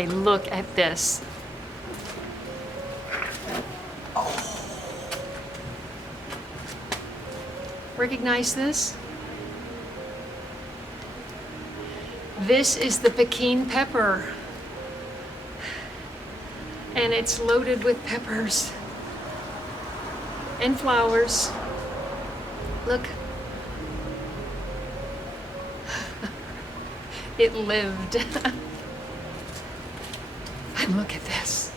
Okay, look at this. Recognize this? This is the Peking pepper. And it's loaded with peppers and flowers. Look. It lived. And look at this.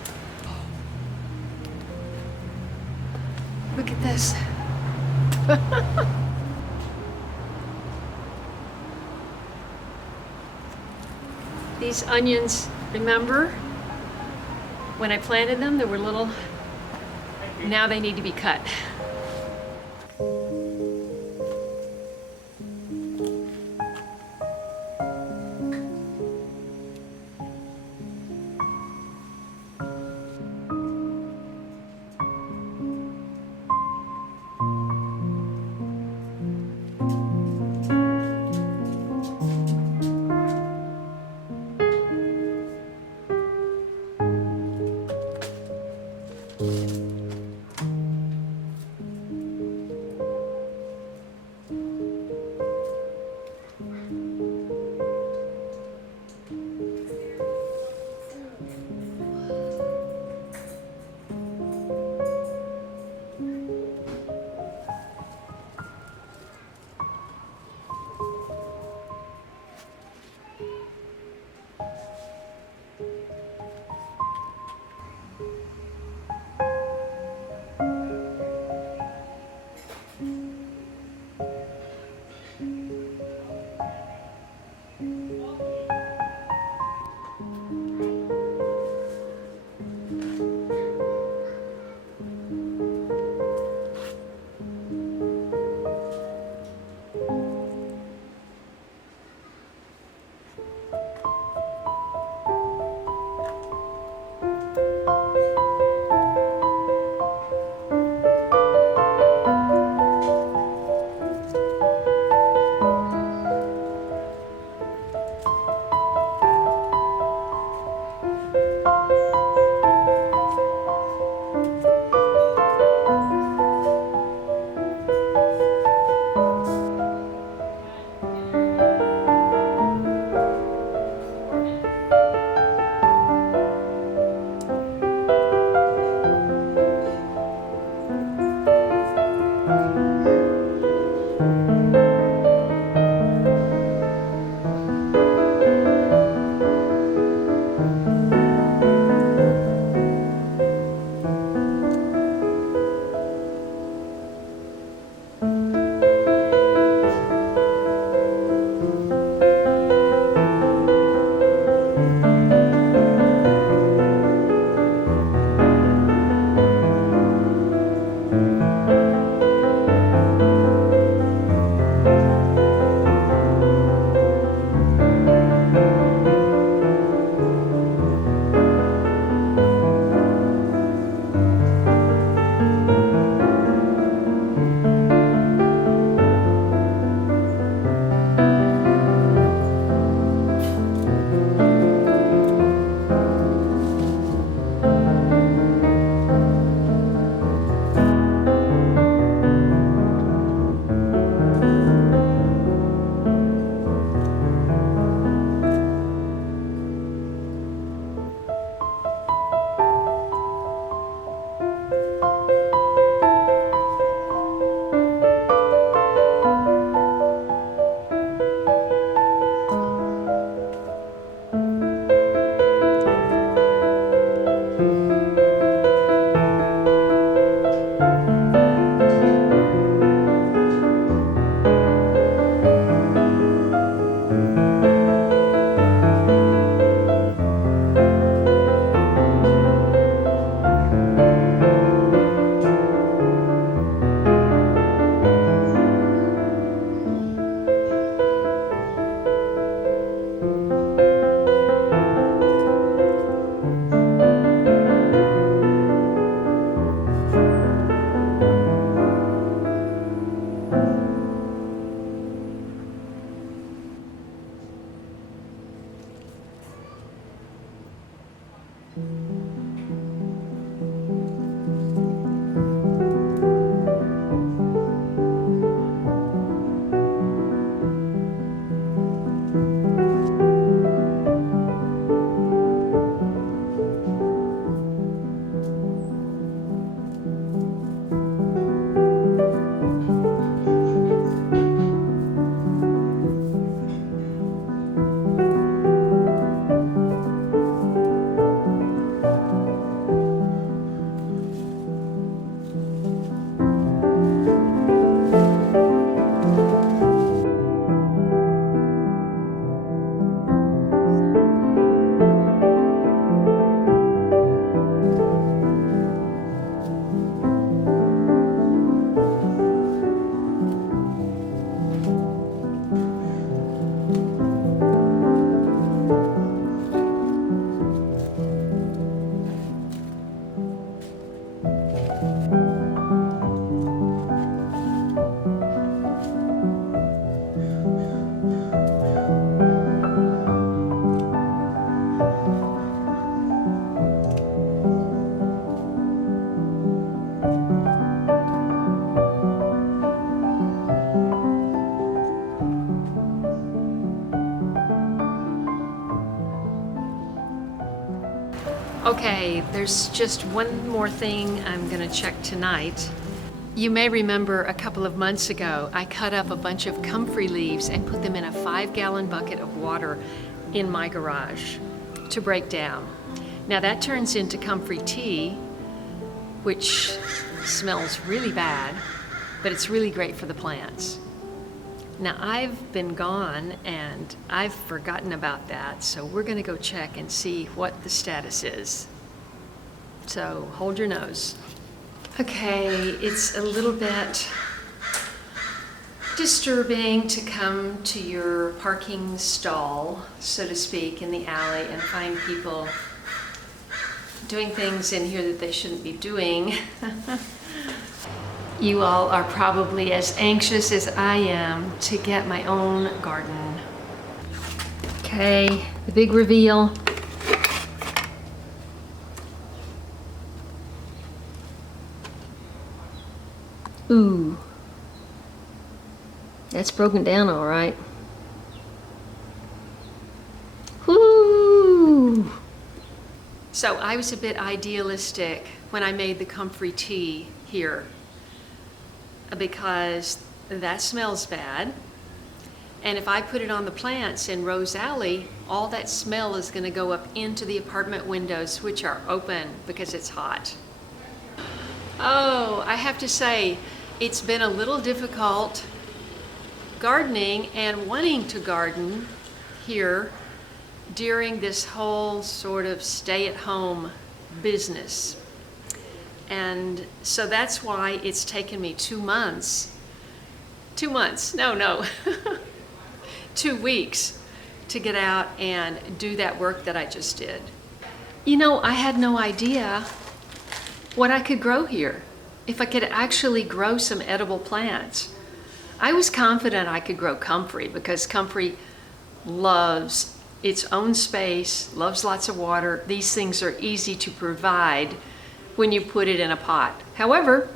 Look at this. These onions, remember? When I planted them, they were little. Now they need to be cut. Okay, there's just one more thing I'm gonna check tonight. You may remember a couple of months ago, I cut up a bunch of comfrey leaves and put them in a 5-gallon bucket of water in my garage to break down. Now that turns into comfrey tea, which smells really bad, but it's really great for the plants. Now I've been gone and I've forgotten about that, so we're gonna go check and see what the status is. So hold your nose. Okay, it's a little bit disturbing to come to your parking stall, so to speak, in the alley and find people doing things in here that they shouldn't be doing. You all are probably as anxious as I am to get my own garden. Okay, the big reveal. Ooh, that's broken down all right. Whoo! So I was a bit idealistic when I made the comfrey tea here, because that smells bad. And if I put it on the plants in Rose Alley, all that smell is going to go up into the apartment windows, which are open because it's hot. Oh, I have to say, it's been a little difficult gardening and wanting to garden here during this whole sort of stay-at-home business. And so that's why it's taken me 2 months. 2 months, no. 2 weeks to get out and do that work that I just did. You know, I had no idea what I could grow here, if I could actually grow some edible plants. I was confident I could grow comfrey because comfrey loves its own space, loves lots of water. These things are easy to provide when you put it in a pot. However,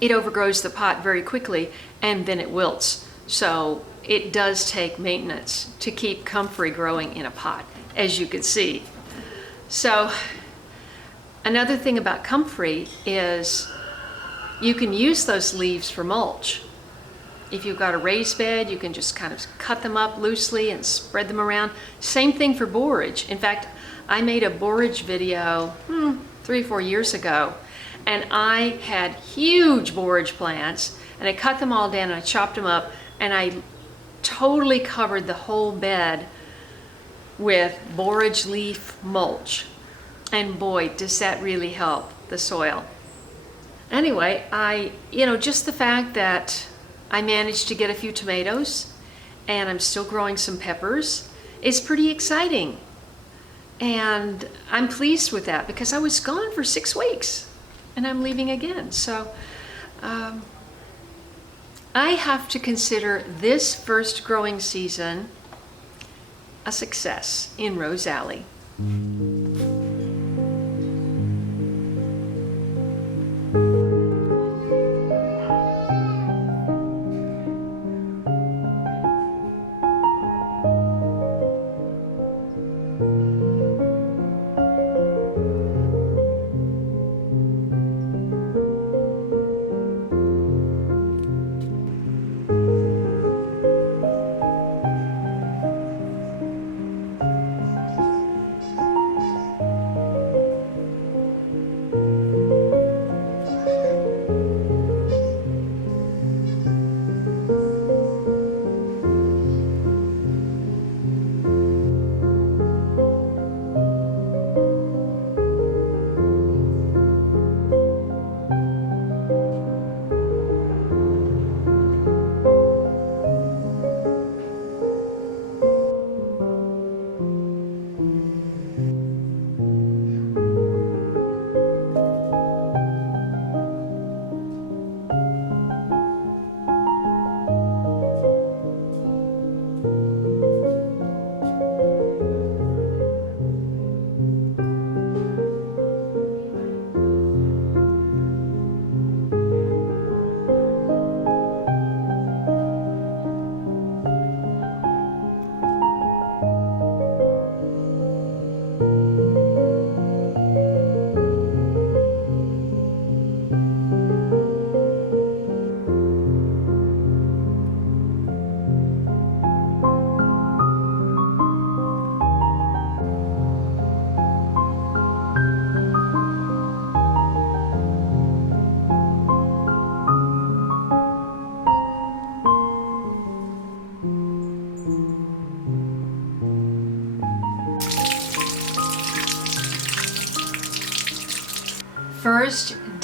it overgrows the pot very quickly and then it wilts. So it does take maintenance to keep comfrey growing in a pot, as you can see. So another thing about comfrey is you can use those leaves for mulch. If you've got a raised bed, you can just kind of cut them up loosely and spread them around. Same thing for borage. In fact, I made a borage video 3 or 4 years ago, and I had huge borage plants, and I cut them all down and I chopped them up, and I totally covered the whole bed with borage leaf mulch. And boy, does that really help the soil. Anyway, just the fact that I managed to get a few tomatoes and I'm still growing some peppers is pretty exciting. And I'm pleased with that because I was gone for 6 weeks and I'm leaving again. So I have to consider this first growing season a success in Rose Alley.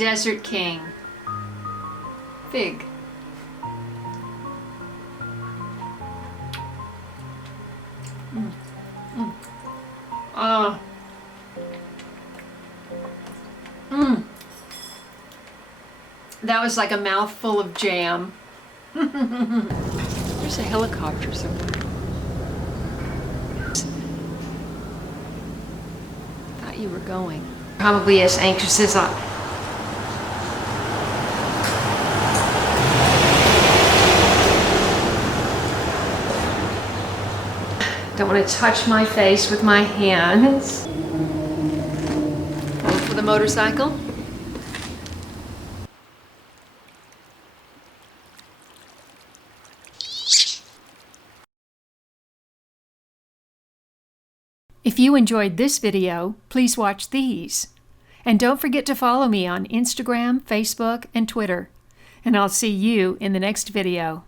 Desert King. Fig. That was like a mouthful of jam. There's a helicopter somewhere. Thought you were going. Probably as anxious as I. Don't want to touch my face with my hands. Hold for the motorcycle. If you enjoyed this video, please watch these. And don't forget to follow me on Instagram, Facebook, and Twitter. And I'll see you in the next video.